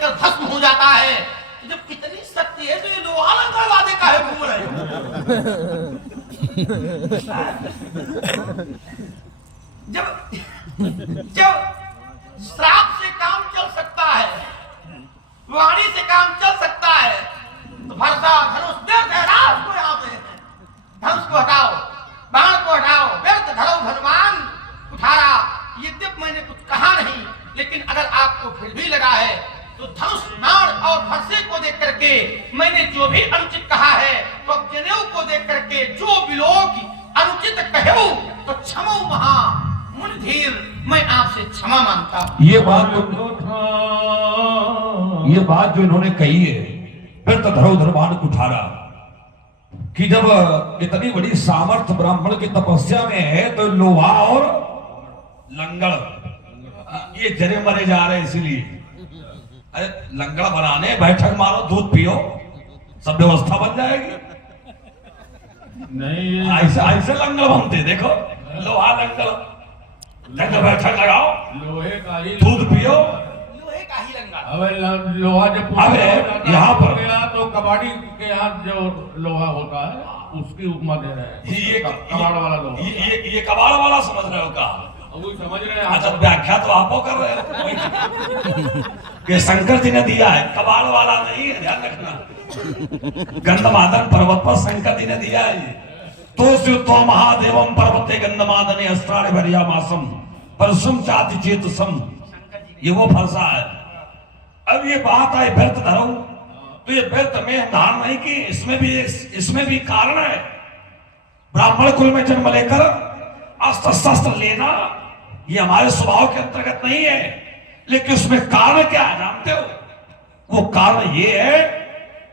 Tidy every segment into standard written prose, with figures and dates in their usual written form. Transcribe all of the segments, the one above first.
जलकर भस्म हो जाता है। तो जब इतनी शक्ति है तो ये लोहा लंगड़ वादे काहे घूम रहे हो? जब श्राप से काम चल सकता है, वाणी से काम चल सकता है, तो भरसा धनुष व्यर्थ है। राज को यहाँ पे धनुष को हटाओ, बाण को हटाओ, व्यर्थ धरो धनुमान कुठारा। यद्यप मैंने कुछ कहा नहीं, लेकिन अगर आपको फिर भी लगा है तो धनुष बाण और फरसे को देख करके मैंने जो भी अनुचित कहा है, तो जनेऊ को देख करके जो बिलोक अनुचित कहो तो क्षमो महा मुनि धीर, मैं आपसे क्षमा मांगता हूं। ये बात जो इन्होंने कही है, फिर तो धरो धर्मान कुठारा, कि जब इतनी बड़ी सामर्थ ब्राह्मण की तपस्या में है तो लोहा और लंगड़ ये जरे मरे जा रहे हैं। इसीलिए अरे लंगड़ बनाने बैठक मारो, दूध पियो, सब व्यवस्था बन जाएगी। नहीं ऐसे लंगड़ बनते, देखो लोहा लंगड़, बैठक लगाओ, लोहे का ही दूध पियो। लोहे का ही लंगड़। अब लोहा जब अबे यहाँ पर गया तो कबाड़ी के यहाँ जो लोहा होता है उसकी उपमा दे रहे हैं। ये कबाड़ वाला लोहा, ये कबाड़ वाला समझ रहे हो का? वो समझ रहे हैं अच्छा, आप। व्याख्या तो आपो कर रहे हो कि शंकर जी ने दिया है, कबाड़ वाला नहीं है, ध्यान रखना। गंधमादन पर्वत पर शंकर जी ने दिया है। तो महादेवम पर्वते गंधमादने अस्त्राणि भरियामासम परसुम चाति चेतसम, ये वो फरसा है। अब ये बात आई व्यर्थ धरो, तो ये व्यर्थ में धारण नहीं की, इसमें भी कारण है। ब्राह्मण कुल में जन्म लेकर अस्त्र शस्त्र लेना ये हमारे स्वभाव के अंतर्गत नहीं है, लेकिन उसमें कारण क्या है जानते हो? वो कारण ये है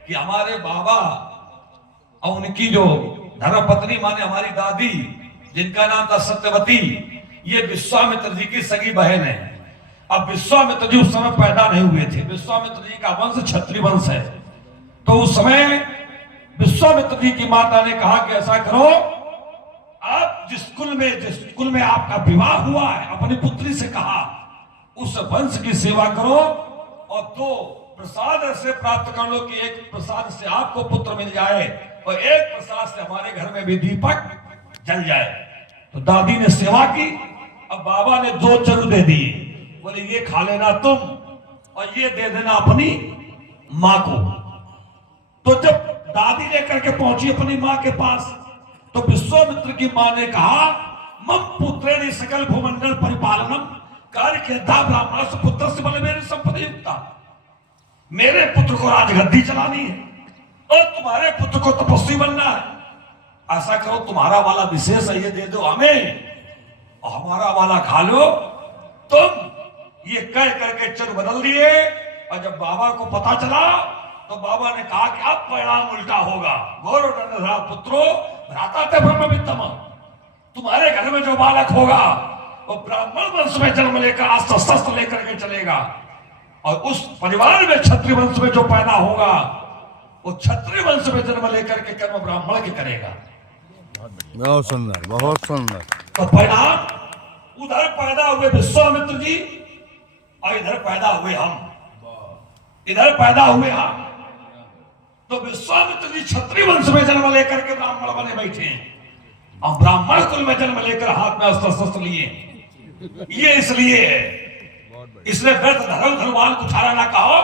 कि हमारे बाबा और उनकी जो धर्मपत्नी माने हमारी दादी, जिनका नाम था सत्यवती, ये विश्वामित्र जी की सगी बहन है। अब विश्वामित्र जी उस समय पैदा नहीं हुए थे। विश्वामित्र जी का वंश क्षत्रिय वंश है। तो उस समय विश्वामित्र जी की माता ने कहा कि ऐसा करो, आप जिस कुल में आपका विवाह हुआ है, अपनी पुत्री से कहा उस वंश की सेवा करो और दो प्रसाद से प्राप्त कर लो कि एक प्रसाद से आपको पुत्र मिल जाए और एक प्रसाद से हमारे घर में भी दीपक जल जाए। तो दादी ने सेवा की। अब बाबा ने 2 चरु दे दिए, बोले ये खा लेना तुम और ये दे देना अपनी मां को। तो जब दादी लेकर के पहुंची अपनी मां के पास, तो विश्वामित्र की मां ने कहा मम पुत्रेण सकल भूमंडल परिपालनम कार्य केता ब्राह्मण से पुत्र से बल मेरी संपत्ति युक्ता। मेरे पुत्र को राजगद्दी चलानी है और तुम्हारे पुत्र को तपस्वी बनना है। ऐसा करो, तुम्हारा वाला विशेष है ये दे दो हमें और हमारा वाला खा लो तुम। ये कह करके चर बदल दिए। और जब बाबा को पता चला तो बाबा ने कहा कि अब परिणाम उल्टा होगा। गौरव पुत्रो भ्राता ते ब्रह्म वित्तम, तुम्हारे घर में जो बालक होगा वो ब्राह्मण वंश में जन्म लेकर अस्त्र शस्त्र लेकर के चलेगा और उस परिवार में क्षत्रिय वंश में जो पैदा होगा वो क्षत्रिय वंश में जन्म लेकर के कर्म ब्राह्मण के करेगा। बहुत सुंदर, बहुत सुंदर। तो परिणाम उधर पैदा हुए विश्वामित्र जी और इधर पैदा हुए हम, इधर पैदा हुए हम। तो विश्वामित्र जी क्षत्रिय वंश में जन्म लेकर के ब्राह्मण बने बैठे हैं और ब्राह्मण कुल में जन्म लेकर हाथ में अस्त्र शस्त्र लिए। ये इसलिए व्यर्थ धर्म धर्मान कुठारा ना कहो।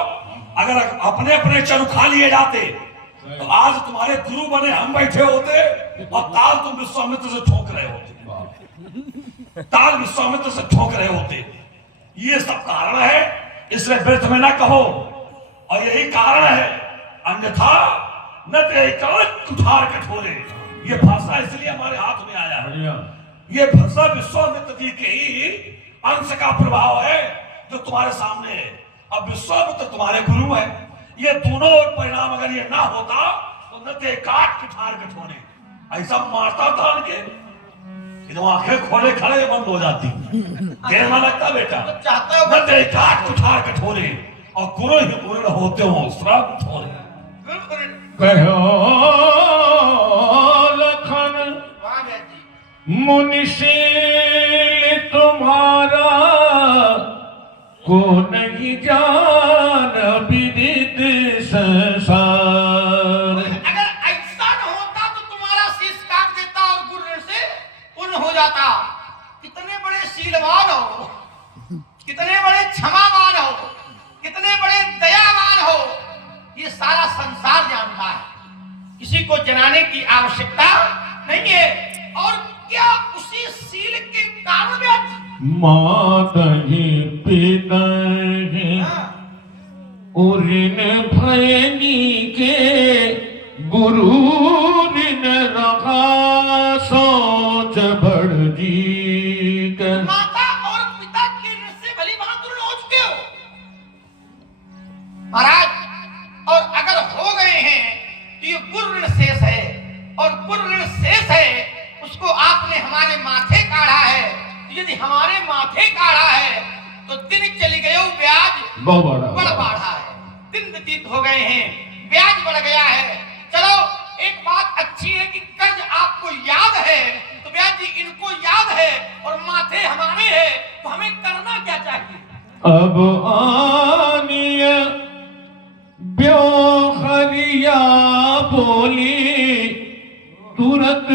अगर अपने अपने चरु खा लिए जाते तो आज तुम्हारे गुरु बने हम बैठे होते और ताल तुम विश्वामित्र से ठोक रहे होते, ताल विश्वामित्र से ठोक रहे होते। ये सब कारण है, इसलिए व्यर्थ में ना कहो। और यही कारण है, अन्यथा न कुठार कठोरे। ये भाषा इसलिए हमारे हाथ में आया है। ये भाषा विश्वामित्र जी के ही अंश का प्रभाव है जो तुम्हारे सामने है। अब विश्वामित्र तुम्हारे गुरु है। ये दोनों परिणाम अगर ये ना होता तो न ते काट कुठार कठोरे, ऐसा मारता था उनके आंखें खोले खड़े बंद हो जाती। देर में लगता बेटा, न ते काट कुठार कठोरे और गुरु ही गुरु होते हो श्रम थोड़े। कहो लखन मुनिशील तुम्हारा को नहीं जानता, उसी को जनाने की आवश्यकता नहीं है। और क्या उसी सील के कारण ब्याज जी? माता ही पिता ही उरिन भयनी के गुरु ऋण रखा सोच बढ़ जी के। माता और पिता के ऋण से भली बहादुर हो चुके हो महाराज। और अगर हो गए हैं तो ये गुरु ऋण शेष है, और गुरु ऋण शेष है उसको आपने हमारे माथे काढ़ा है। तो यदि हमारे माथे काढ़ा है तो दिन चली गए ब्याज बहुत बढ़ बड़ा बढ़ा है। दिन व्यतीत हो गए हैं, ब्याज बढ़ गया है। चलो एक बात अच्छी है कि कर्ज आपको याद है, तो ब्याज जी इनको याद है और माथे हमारे हैं, तो हमें करना क्या चाहिए? अब आनिय ब्योखरिया बोली तुरंत